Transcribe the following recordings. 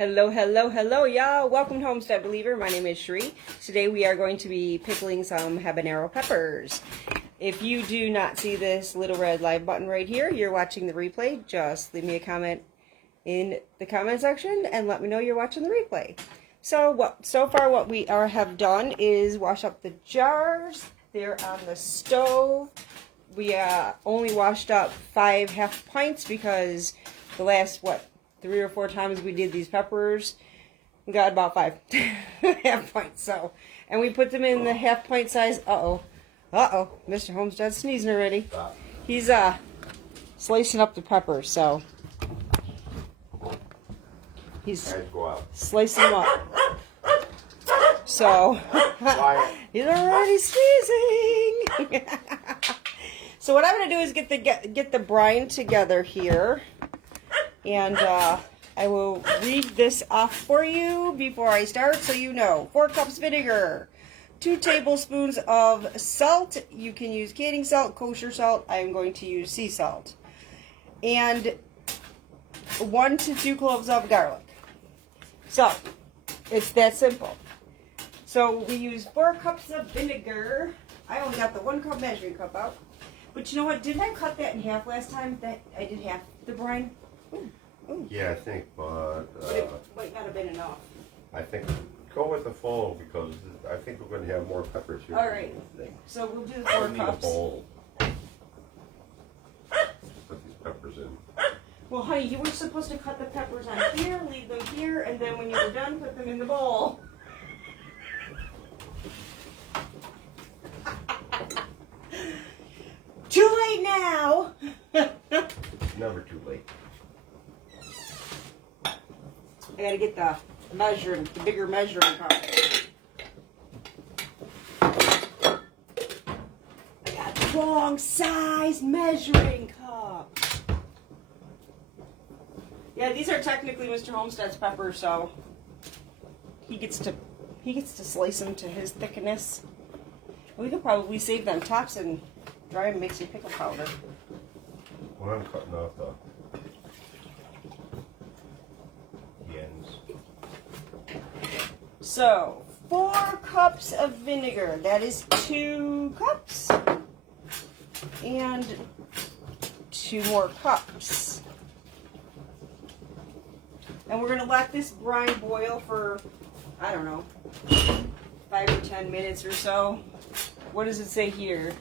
Hello, hello, hello, y'all. Welcome to Homestead Believer. My name is Sheree. Today we are going to be pickling some habanero peppers. If you do not see this little red live button right here, you're watching the replay. Just leave me a comment in the comment section and let me know you're watching the replay. So far what we have done is wash up the jars. They're on the stove. We only washed up 5 half pints because the last, 3 or 4 times we did these peppers, we got about 5 half pints. And we put them in the half pint size. Mr. Homestead's sneezing already. He's slicing up the peppers, so he's slicing them up. So he's already sneezing. So what I'm gonna do is get the brine together here. And I will read this off for you before I start so you know. 4 cups vinegar, 2 tablespoons of salt. You can use canning salt, kosher salt. I am going to use sea salt. And 1 to 2 cloves of garlic. So, it's that simple. So, we use 4 cups of vinegar. I only got the 1 cup measuring cup out. But you know what? Didn't I cut that in half last time? That I did half the brine? Ooh. Yeah, I think, but it might not have been enough. I think go with the full because I think we're going to have more peppers here. All right, so we'll do the 4 need cups. a bowl. Put these peppers in. Well, honey, you were supposed to cut the peppers on here, leave them here, and then when you were done, put them in the bowl. Too late now. Never too late. I gotta get the bigger measuring cup. I got the wrong size measuring cup. Yeah, these are technically Mr. Homestead's peppers, so he gets to slice them to his thickness. We could probably save them tops and dry them and make some pickle powder. When I'm cutting off the ends. So, 4 cups of vinegar. That is 2 cups. And 2 more cups. And we're going to let this brine boil for, I don't know, 5 or 10 minutes or so. What does it say here?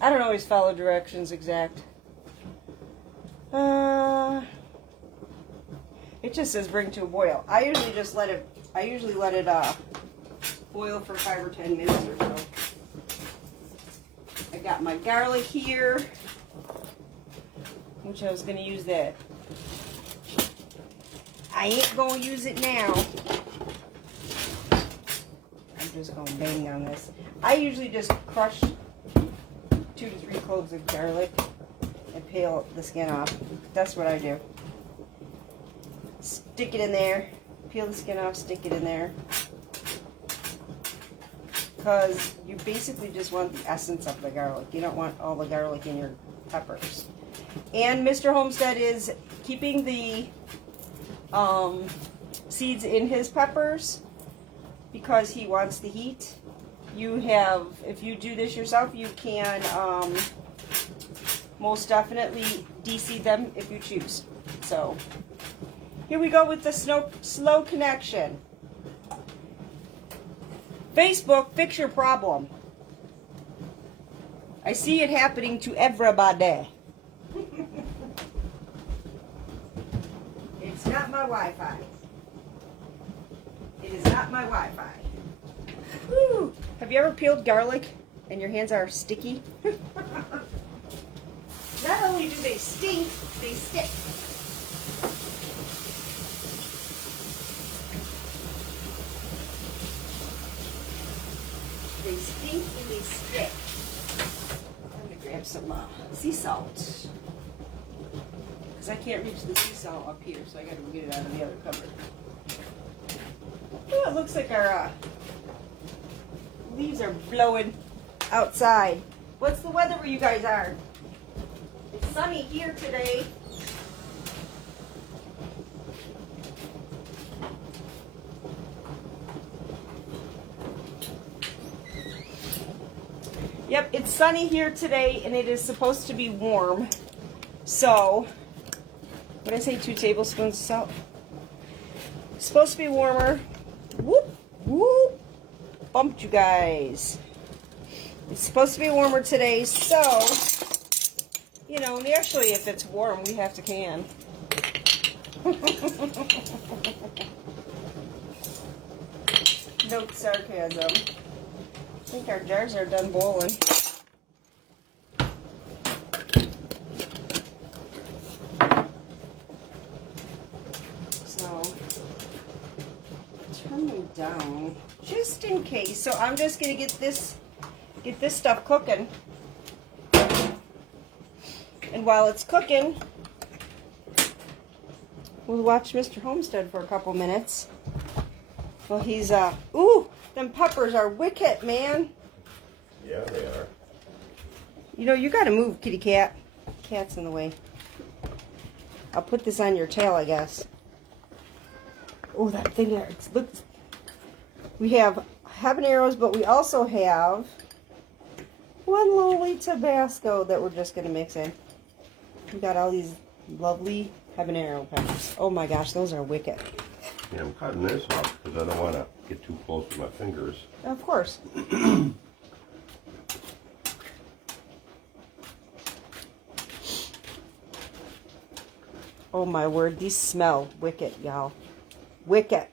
I don't always follow directions exact. It just says bring to a boil. I usually let it boil for 5 or 10 minutes or so. I got my garlic here, which I was going to use that. I ain't going to use it now. I'm just going to bang on this. I usually just crush 2 to 3 cloves of garlic and peel the skin off. That's what I do. Stick it in there, peel the skin off, stick it in there. Because you basically just want the essence of the garlic. You don't want all the garlic in your peppers. And Mr. Homestead is keeping the seeds in his peppers because he wants the heat. If you do this yourself, you can most definitely de-seed them if you choose. So, here we go with the slow connection. Facebook, fix your problem. I see it happening to everybody. It's not my Wi-Fi. It is not my Wi-Fi. Woo. Have you ever peeled garlic and your hands are sticky? Not only do they stink, they stick. They stink and they stick. I'm going to grab some sea salt. Because I can't reach the sea salt up here, so I got to get it out of the other cupboard. Oh, it looks like our leaves are blowing outside. What's the weather where you guys are? It's sunny here today. sunny here today, and it is supposed to be warm. So, what did I say? 2 tablespoons of salt. It's supposed to be warmer. Whoop, whoop. Bumped you guys. It's supposed to be warmer today, so, you know, and actually if it's warm, we have to can. Note sarcasm. I think our jars are done boiling. So, turn them down just in case. So I'm just gonna get this stuff cooking. And while it's cooking, we'll watch Mr. Homestead for a couple minutes. Well, he's, ooh, them peppers are wicked, man. Yeah, they are. You know, you gotta move, kitty cat. Cat's in the way. I'll put this on your tail, I guess. Oh, that thing there, look. We have habaneros, but we also have one lowly Tabasco that we're just gonna mix in. We got all these lovely habanero peppers. Oh my gosh, those are wicked. Yeah, I'm cutting this off because I don't want to get too close to my fingers. Of course. Oh my word, these smell wicked, y'all. Wicked.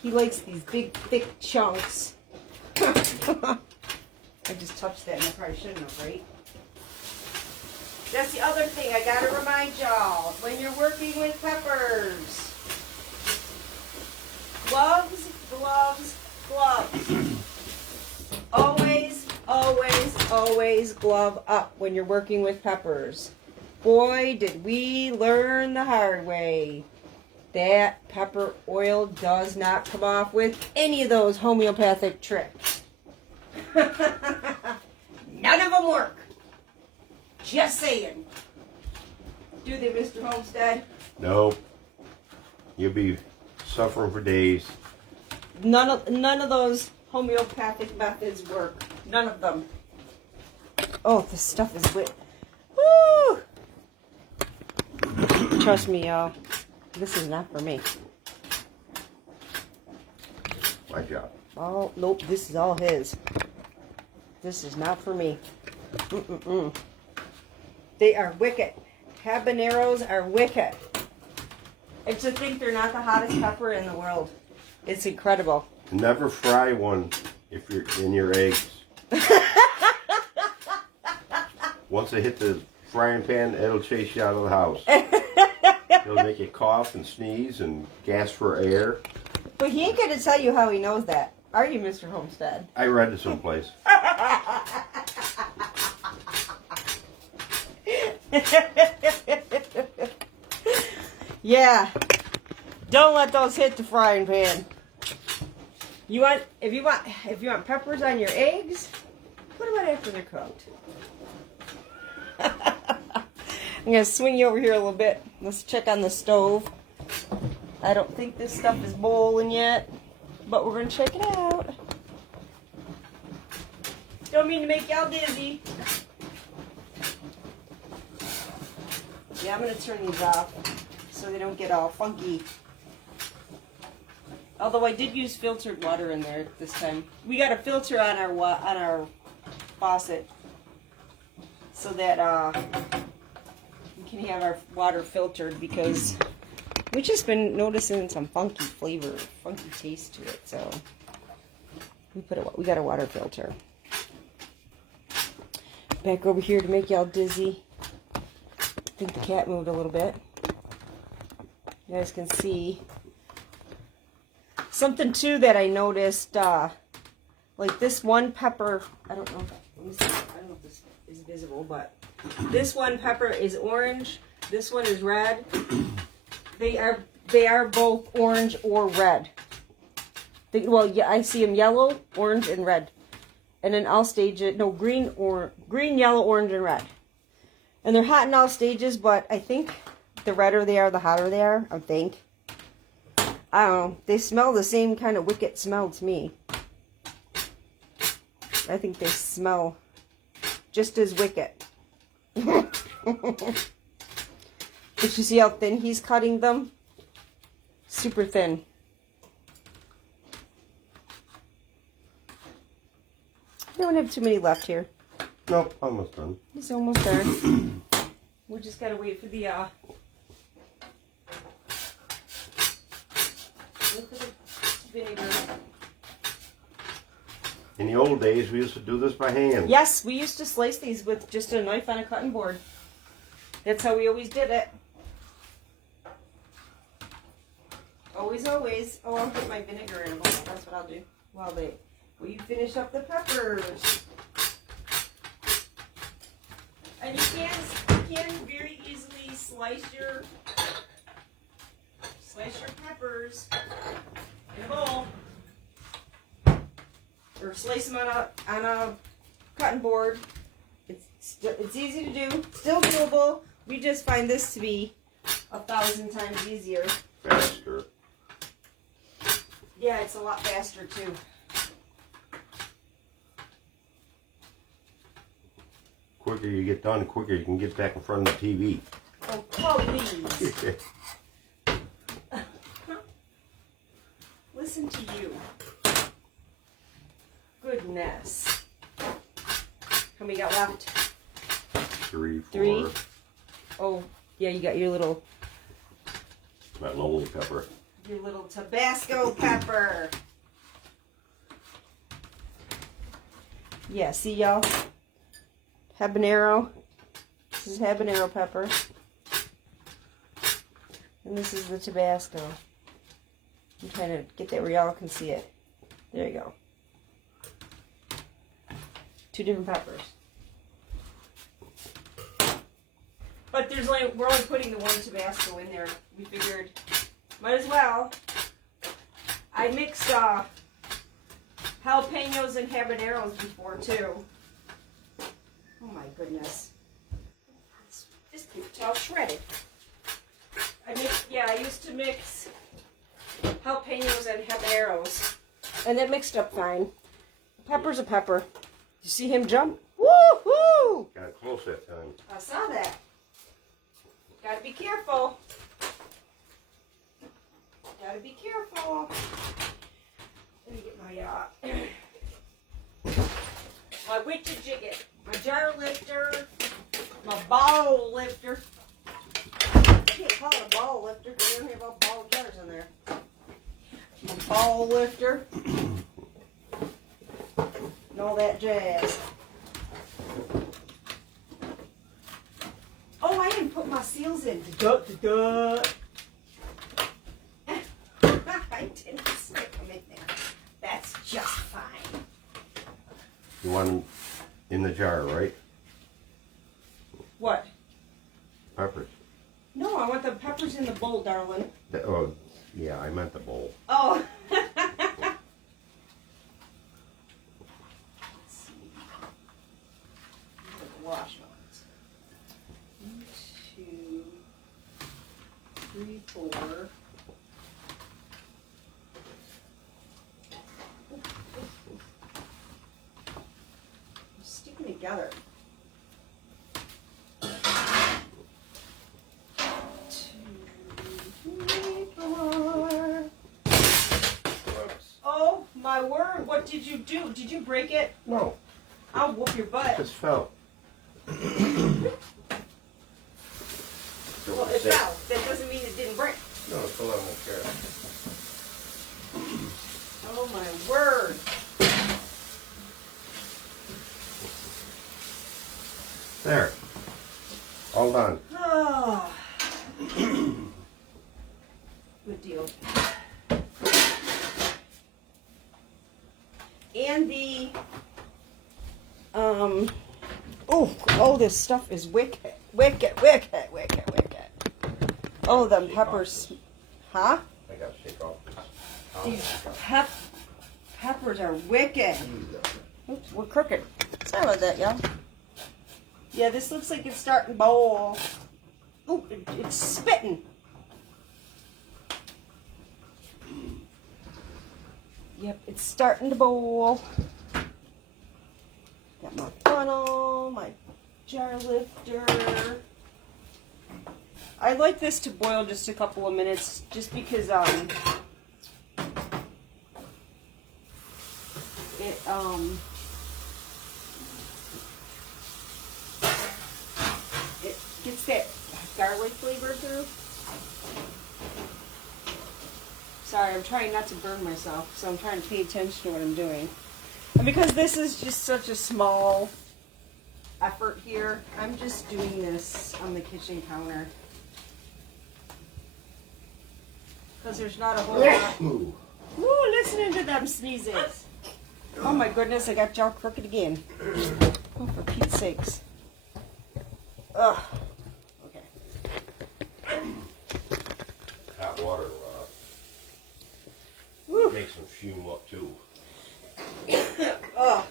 He likes these big, thick chunks. I just touched that and I probably shouldn't have, right? That's the other thing I gotta remind y'all. When you're working with peppers. Gloves, gloves, gloves. Always, always, always glove up when you're working with peppers. Boy, did we learn the hard way. That pepper oil does not come off with any of those homeopathic tricks. None of them work. Just saying. Do they, Mr. Homestead? Nope. You'll be suffering for days. None of those homeopathic methods work. None of them. Oh, this stuff is wet. Woo! Trust me, y'all. This is not for me. My job. Oh, nope. This is all his. This is not for me. Mm-mm-mm. They are wicked. Habaneros are wicked. And to think they're not the hottest pepper in the world. It's incredible. Never fry one if you're in your eggs. Once they hit the frying pan, it'll chase you out of the house. It'll make you cough and sneeze and gasp for air. But he ain't going to tell you how he knows that. Are you, Mr. Homestead? I read it someplace. Yeah. Don't let those hit the frying pan. If you want peppers on your eggs, put them on after they're cooked. I'm gonna swing you over here a little bit. Let's check on the stove. I don't think this stuff is boiling yet, but we're gonna check it out. Don't mean to make y'all dizzy. Yeah, I'm gonna turn these off so they don't get all funky. Although I did use filtered water in there this time. We got a filter on our faucet so that we can have our water filtered, because we've just been noticing some funky flavor, funky taste to it. So we got a water filter. Back over here to make y'all dizzy. I think the cat moved a little bit. You guys can see. Something too that I noticed, like this one pepper, I don't know if this is visible, but this one pepper is orange, this one is red. They are both orange or red. Well, yeah, I see them yellow, orange, and red. And then I'll stage it, no, green, yellow, orange, and red. And they're hot in all stages, but I think the redder they are, the hotter they are, I think. I don't know. They smell the same kind of wicked smell to me. I think they smell just as wicked. Did you see how thin he's cutting them? Super thin. We don't have too many left here. Nope, almost done. He's almost done. We just gotta wait for the vinegar. In the old days, we used to do this by hand. Yes, we used to slice these with just a knife on a cutting board. That's how we always did it. Always, always. Oh, I'll get my vinegar in a moment. That's what I'll do. Well, will you finish up the peppers? And you can very easily slice your peppers in a bowl, or slice them on a cutting board. It's easy to do, still doable. We just find this to be 1,000 times easier. Faster. Yeah, it's a lot faster too. Quicker you get done, quicker you can get back in front of the TV. Oh, please. Listen to you. Goodness. How many got left? 3, 4. 3. Oh, yeah, you got your little My lonely pepper. Tabasco pepper. Yeah, see y'all? Habanero. This is habanero pepper. And this is the Tabasco. I'm trying to get that where y'all can see it. There you go. 2 different peppers. But we're only putting the 1 Tabasco in there. We figured, might as well. I mixed jalapenos and habaneros before too. Oh my goodness. This keeps all shredded. I used to mix jalapenos and habaneros. And it mixed up fine. Pepper's a pepper. You see him jump? Woo-hoo! Got it close that time. I saw that. Gotta be careful. Gotta be careful. Let me get my witchy jigget, my jar lifter, my ball lifter. I can't call it a ball lifter because we don't have all ball jars in there. My ball lifter. And all that jazz. Oh, I didn't put my seals in. I didn't stick them in there. That's just fine. You want them in the jar, right? What? Peppers. No, I want the peppers in the bowl, darling. Oh, yeah, I meant the bowl. Oh. Wash ones. 1, 2, 3, 4. Sticking together. 2, 3, 4. Oh my word! What did you do? Did you break it? No, I'll whoop your it butt. just fell. Well, it fell. That doesn't mean it didn't break. No, it's still on the chair. Oh my word. There. All done. Oh. Good deal. And the oh, this stuff is wicked. Oh, the peppers. Huh? I gotta shake off These this. peppers are wicked. Oops, we're crooked. Sorry about that, y'all. Yeah, this looks like it's starting to boil. Ooh, it's spitting. Yep, it's starting to boil. Got my funnel, my jar lifter. I like this to boil just a couple of minutes, just because it gets that garlic flavor through. Sorry, I'm trying not to burn myself, so I'm trying to pay attention to what I'm doing. And because this is just such a small effort here, I'm just doing this on the kitchen counter. Because there's not a whole lot. Woo, listening to them sneezes. Oh my goodness, I got y'all crooked again. Oh, for Pete's sakes. Ugh. Okay. Hot water Woo. makes them fume up too. Ugh.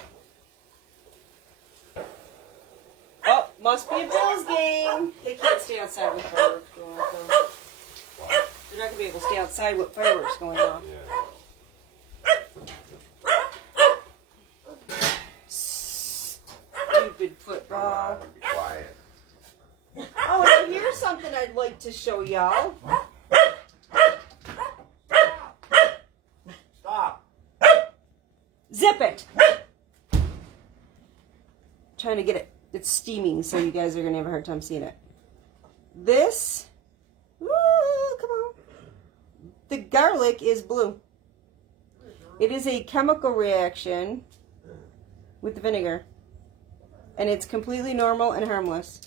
Oh, must be a Bills game. They can't stay outside with fireworks going off though. They're not going to be able to stay outside with fireworks going off. Yeah. Stupid football. Be quiet. Oh, and here's something I'd like to show y'all. Stop. Zip it. Trying to get it. It's steaming, so you guys are going to have a hard time seeing it. This. Woo, come on. The garlic is blue. It is a chemical reaction with the vinegar. And it's completely normal and harmless.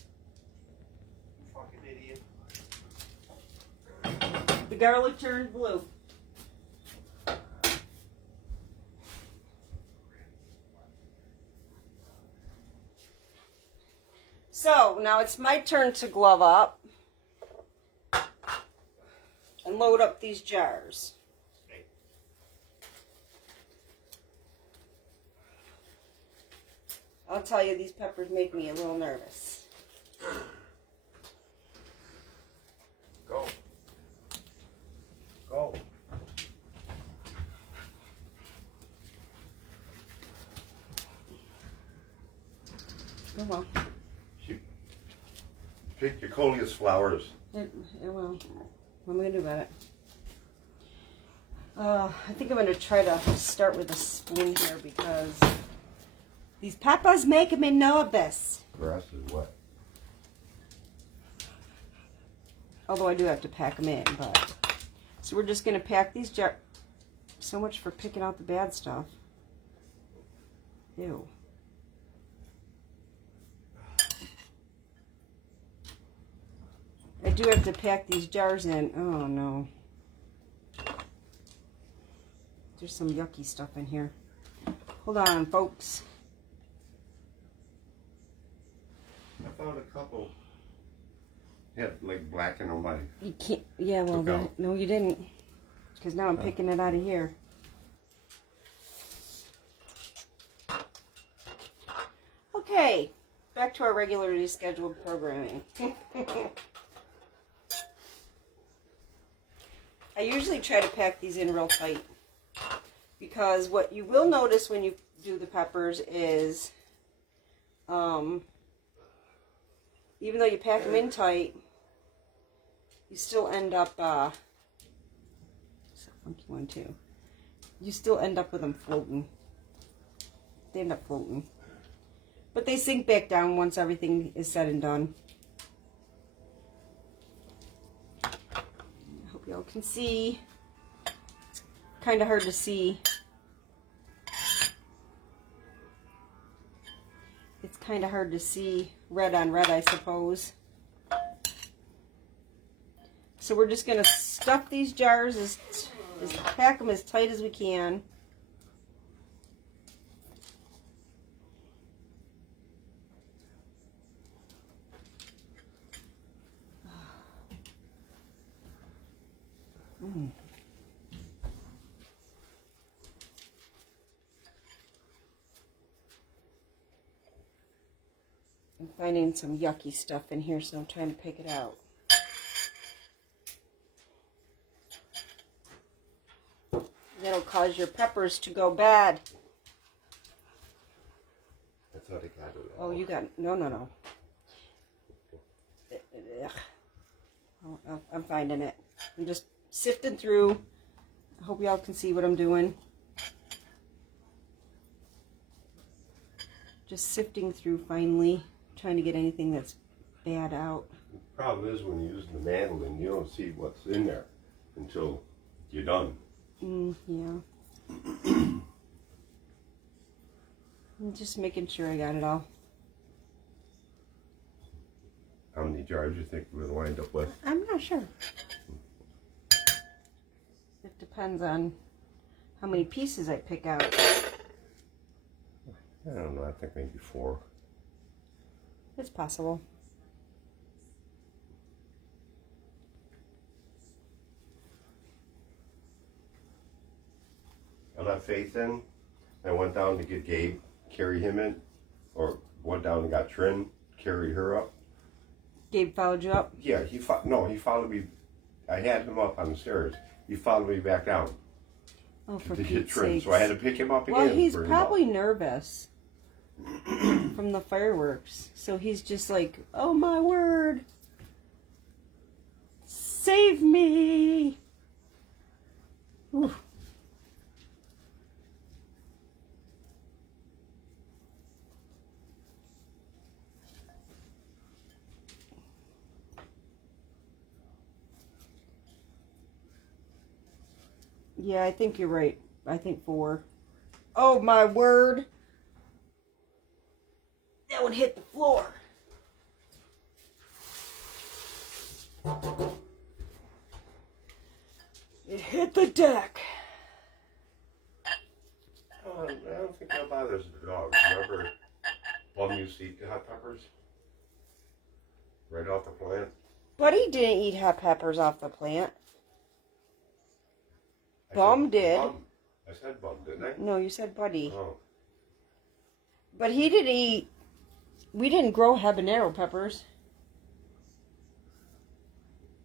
Fucking idiot. The garlic turned blue. So, now it's my turn to glove up and load up these jars. I'll tell you, these peppers make me a little nervous. Go. Go. Oh well. Pick your coleus flowers. It will. What am I going to do about it? I think I'm going to try to start with a spoon here because these peppers making me nervous. Grass is wet. Although I do have to pack them in, but... So we're just going to pack these jars. So much for picking out the bad stuff. Ew. I do have to pack these jars in. Oh no. There's some yucky stuff in here. Hold on, folks. I found a couple. Had like black and white. You can't. Yeah, well, Took out. no, you didn't. Because now I'm picking it out of here. Okay, back to our regularly scheduled programming. I usually try to pack these in real tight because what you will notice when you do the peppers is even though you pack them in tight, you still end up it's a funky one too. You still end up with them floating. They end up floating. But they sink back down once everything is said and done. I hope y'all can see. It's kind of hard to see. It's kind of hard to see red on red, I suppose. So we're just going to stuff these jars, pack them as tight as we can. I'm finding some yucky stuff in here, so I'm trying to pick it out. That'll cause your peppers to go bad. I thought I got it. Oh, you got, no. Ugh. Oh, I'm finding it. I'm just sifting through. I hope y'all can see what I'm doing. Just sifting through finally, trying to get anything that's bad out. The problem is when you use the mandolin, you don't see what's in there until you're done. Yeah. I'm just making sure I got it all. How many jars do you think we'll wind up with? I'm not sure. It depends on how many pieces I pick out. I don't know, I think maybe 4. It's possible. I left Faith in. I went down to get Gabe, carry him in, or went down and got Trin, carried her up. Gabe followed you up? Yeah, he followed me. I had him up on the stairs. He followed me back down Oh, for to get Pete's Trin. sakes. So I had to pick him up again. Well, he's for him probably up. nervous from the fireworks. So he's just like, oh my word. Save me. Oof. Yeah, I think you're right. I think 4. Oh my word. That would hit the floor. It hit the deck. I don't think that bothers the dog. Remember, Plum used to eat the hot peppers right off the plant. Buddy didn't eat hot peppers off the plant. Bum did. Bum. I said Bum, didn't I? No, you said Buddy. Oh. But he didn't eat. We didn't grow habanero peppers.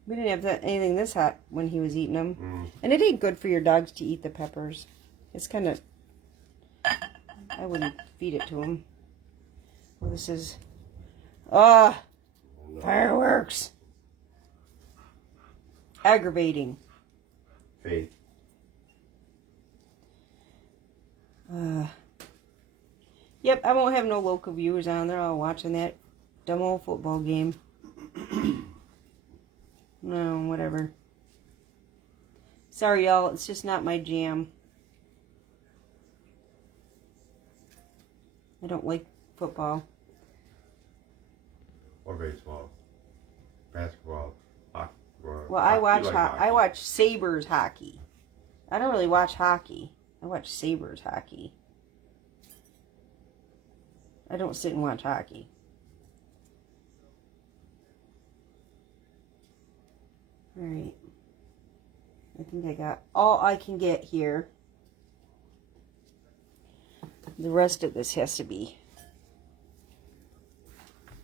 We didn't have anything this hot when he was eating them. Mm. And it ain't good for your dogs to eat the peppers. It's kind of... I wouldn't feed it to him. Well, this is... No. Fireworks. Aggravating. Faith. Yep, I won't have no local viewers on there all watching that dumb old football game. No, whatever. Sorry, y'all. It's just not my jam. I don't like football. Or baseball. Basketball. Hockey. Well, I watch Sabres hockey. I don't really watch hockey. I watch Sabres hockey. I don't sit and watch hockey. Alright. I think I got all I can get here. The rest of this has to be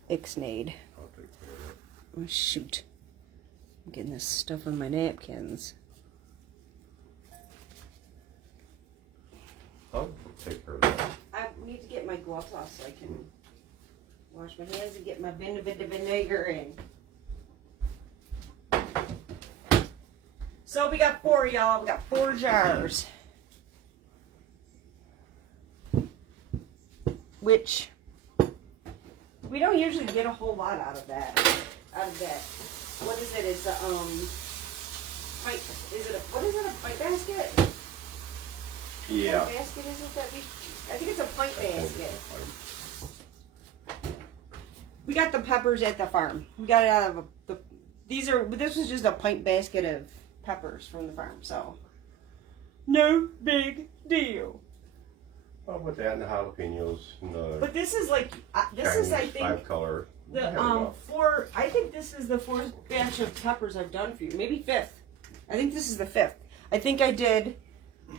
ixnayed. I'll take care of it. Oh, shoot. I'm getting this stuff on my napkins. I'll take care of that. I need to get my gloves off so I can wash my hands and get my vinegar in. So we got 4, y'all. We got 4 jars. Which we don't usually get a whole lot out of that. What is it? It's a pint. What is it? A pint basket? Yeah. What basket is it that we? I think it's a pint basket. We got the peppers at the farm. We got it out of this was just a pint basket of peppers from the farm, so no big deal. I'll put that in the jalapenos and the But this is like this is I think 5-color. the 4. I think this is the 4th batch of peppers I've done for you. Maybe 5th. I think this is the 5th. I think I did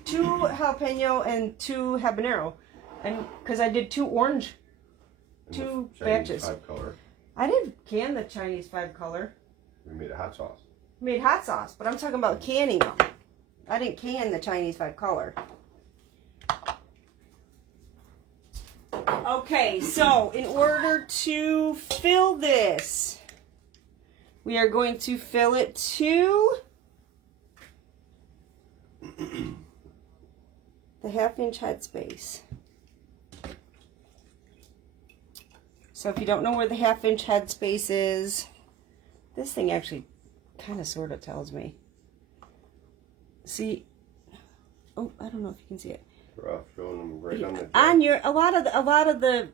2 jalapeno and 2 habanero, and because I did 2 orange, 2 batches. 5-color. I didn't can the Chinese 5-color. We made a hot sauce. Made hot sauce, but I'm talking about canning them. I didn't can the Chinese 5 color. Okay, so in order to fill this, we are going to fill it to the 1/2-inch headspace. So if you don't know where the 1/2-inch headspace is, this thing actually kind of sort of tells me. See, oh, I don't know if you can see it. Rough, showing them right on the jar. On your a lot of the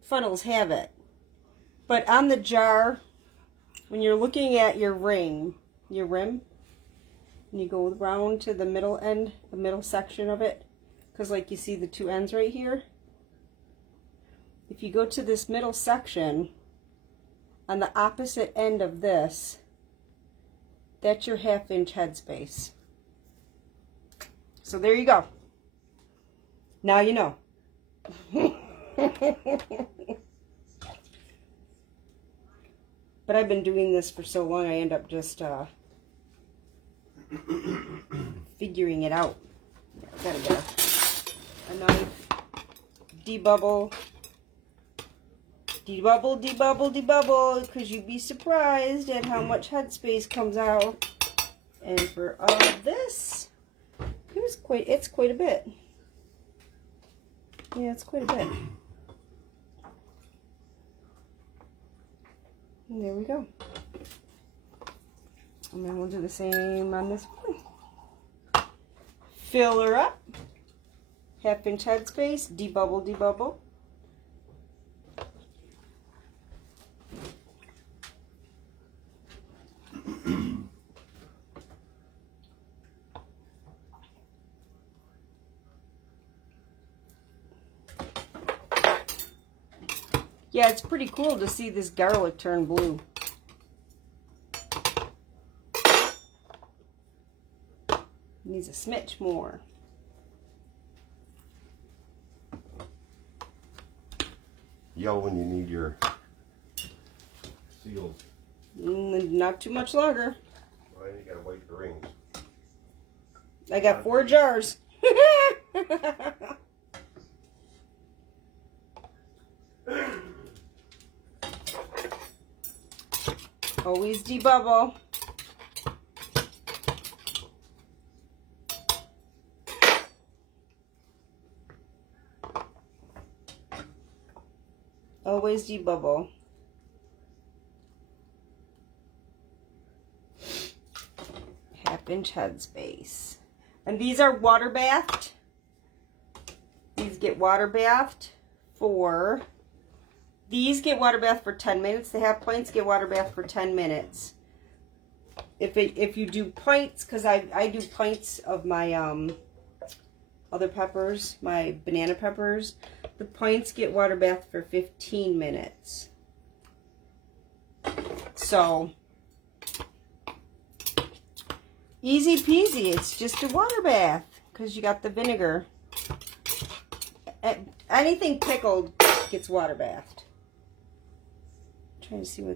funnels have it, but on the jar, when you're looking at your rim, and you go around to the middle end, the middle section of it, because like you see the 2 ends right here. If you go to this middle section, on the opposite end of this, that's your 1/2-inch headspace. So there you go. Now you know. But I've been doing this for so long, I end up just figuring it out. Gotta get a knife, debubble, because you'd be surprised at how much headspace comes out. And for this, it's quite a bit. Yeah, it's quite a bit. And there we go. And then we'll do the same on this one. Fill her up. 1/2-inch headspace, debubble. Yeah, it's pretty cool to see this garlic turn blue. Needs a smidge more. Yell when you need your seals. Not too much longer. Well, you gotta wipe the rings. I got 4 jars. Always debubble. Always debubble. Half-inch headspace. And these are water bathed. These get water bathed for... These get water bath for 10 minutes. The half pints get water bath for 10 minutes. If you do pints, because I do pints of my other peppers, my banana peppers, the pints get water bath for 15 minutes. So, easy peasy. It's just a water bath because you got the vinegar. Anything pickled gets water bathed. Trying to see where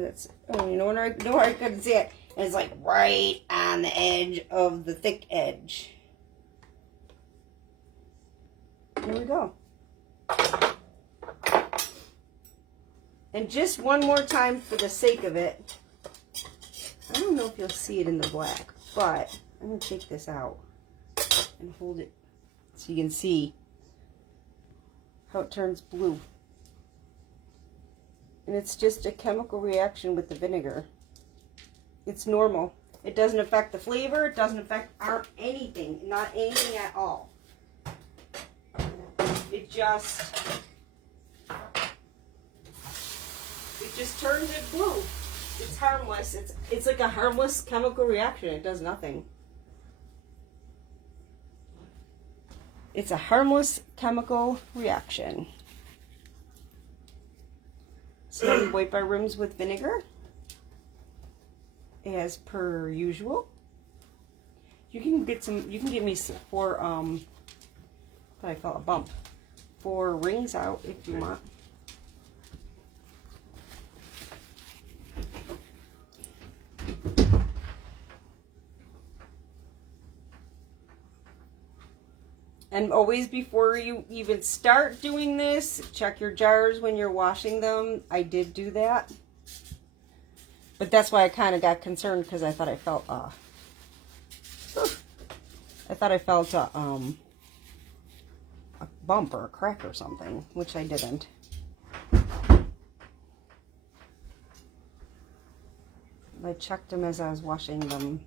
that's. Oh, you know where I couldn't see it. And it's like right on the edge of the thick edge. There we go. And just one more time for the sake of it. I don't know if you'll see it in the black, but I'm gonna take this out and hold it so you can see how it turns blue. And it's just a chemical reaction with the vinegar. It's normal. It doesn't affect the flavor. It doesn't affect anything. Not anything at all. It just turns it blue. It's harmless. It's like a harmless chemical reaction. It does nothing. It's a harmless chemical reaction. So we wipe our rims with vinegar, as per usual. You can get some. You can give me some 4. What I call a bump. 4 rings out if you want. And always before you even start doing this, check your jars when you're washing them. I did do that. But that's why I kind of got concerned because I thought I felt a bump or a crack or something, which I didn't. I checked them as I was washing them.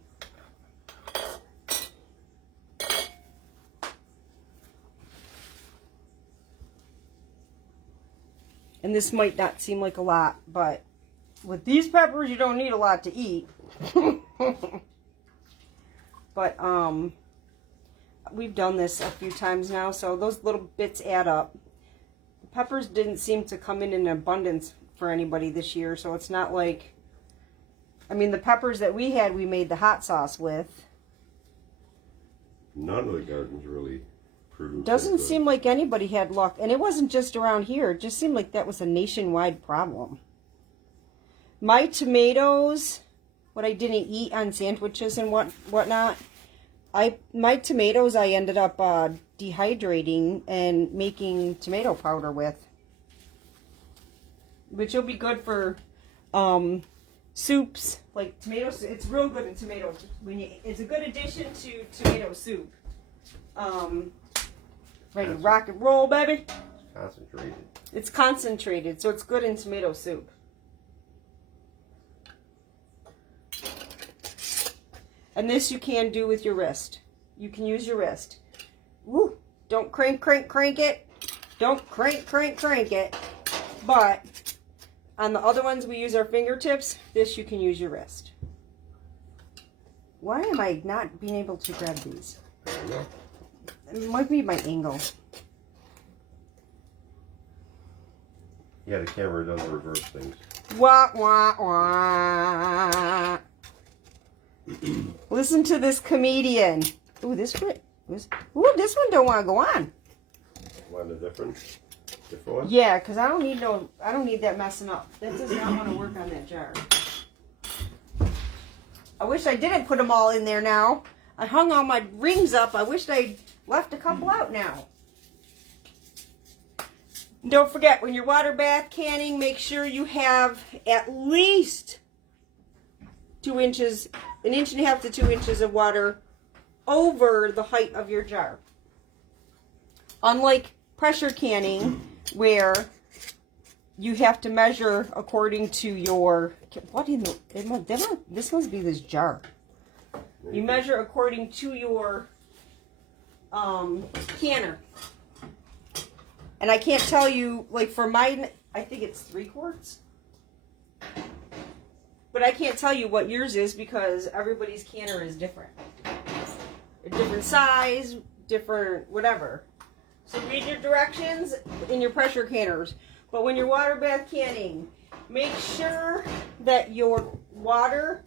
And this might not seem like a lot, but with these peppers, you don't need a lot to eat. But, we've done this a few times now, so those little bits add up. The peppers didn't seem to come in abundance for anybody this year, so it's not like... I mean, the peppers that we had, we made the hot sauce with. None of the gardens really produced. Doesn't seem like anybody had luck. And it wasn't just around here. It just seemed like that was a nationwide problem. My tomatoes, what I didn't eat on sandwiches and whatnot, my tomatoes I ended up dehydrating and making tomato powder with. Which will be good for soups, like tomatoes. It's real good in tomatoes. It's a good addition to tomato soup. Ready to rock and roll, baby. Concentrated. It's concentrated, so it's good in tomato soup. And this you can do with your wrist. You can use your wrist. Woo! Don't crank it. Don't crank it. But on the other ones we use our fingertips. This you can use your wrist. Why am I not being able to grab these? I don't know. It might be my angle. Yeah, the camera does reverse things. Wah, wah, wah. Listen to this comedian. Ooh, this one don't want to go on. Want a different one? Yeah, because I don't need that messing up. That does not want to work on that jar. I wish I didn't put them all in there now. I hung all my rings up. I wish I'd left a couple out now. And don't forget, when you're water bath canning, make sure you have at least 2 inches, 1.5 inches to 2 inches of water over the height of your jar. Unlike pressure canning, where you have to measure according to your, this must be this jar. You measure according to your canner. And I can't tell you, like for mine, I think it's 3 quarts. But I can't tell you what yours is because everybody's canner is different. A different size, different whatever. So read your directions in your pressure canners. But when you're water bath canning, make sure that your water...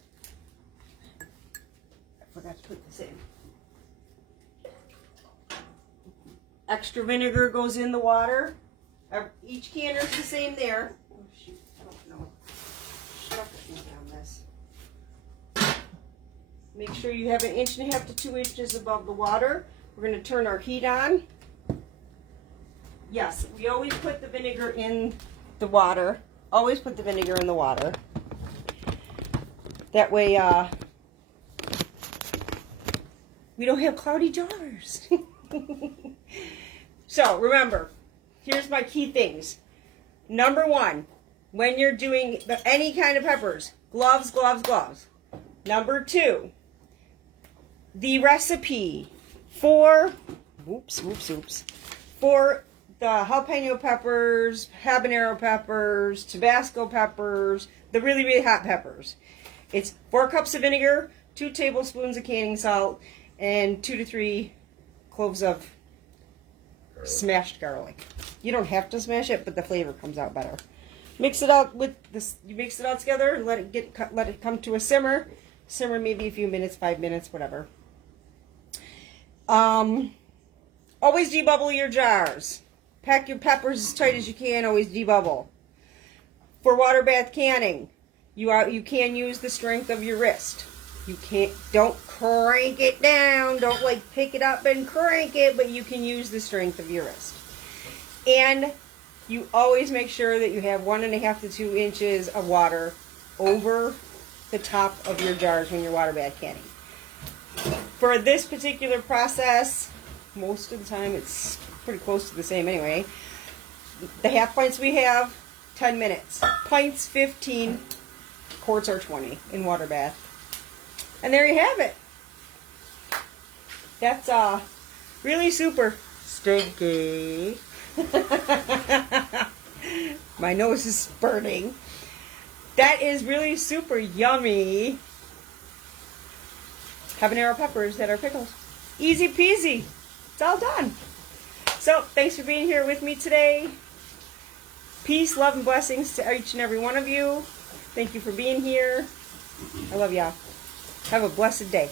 I forgot to put this in. Extra vinegar goes in the water. Each canner is the same there. Oh shoot, I don't know. Shuffling down this. Make sure you have 1.5 inches to 2 inches above the water. We're going to turn our heat on. Yes, we always put the vinegar in the water. Always put the vinegar in the water. That way, we don't have cloudy jars. So, remember, here's my key things. Number 1, when you're doing any kind of peppers, gloves, gloves, gloves. Number 2, the recipe for, for the jalapeno peppers, habanero peppers, Tabasco peppers, the really, really hot peppers. It's 4 cups of vinegar, 2 tablespoons of canning salt, and 2 to 3 cloves of smashed garlic. You don't have to smash it, but the flavor comes out better. Mix it out with this. You mix it all together and let it come to a simmer. Simmer maybe a few minutes, 5 minutes, whatever. Always debubble your jars. Pack your peppers as tight as you can. Always debubble. For water bath canning, you can use the strength of your wrist. don't crank it down. Don't like pick it up and crank it, but you can use the strength of your wrist. And you always make sure that you have 1.5 to 2 inches of water over the top of your jars when you're water bath canning. For this particular process, most of the time it's pretty close to the same anyway. The half pints we have, 10 minutes. Pints, 15. Quarts are 20 in water bath. And there you have it. That's really super stinky. My nose is spurting. That is really super yummy habanero peppers that are pickled. Easy peasy. It's all done. So, thanks for being here with me today. Peace, love, and blessings to each and every one of you. Thank you for being here. I love y'all. Have a blessed day.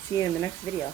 See you in the next video.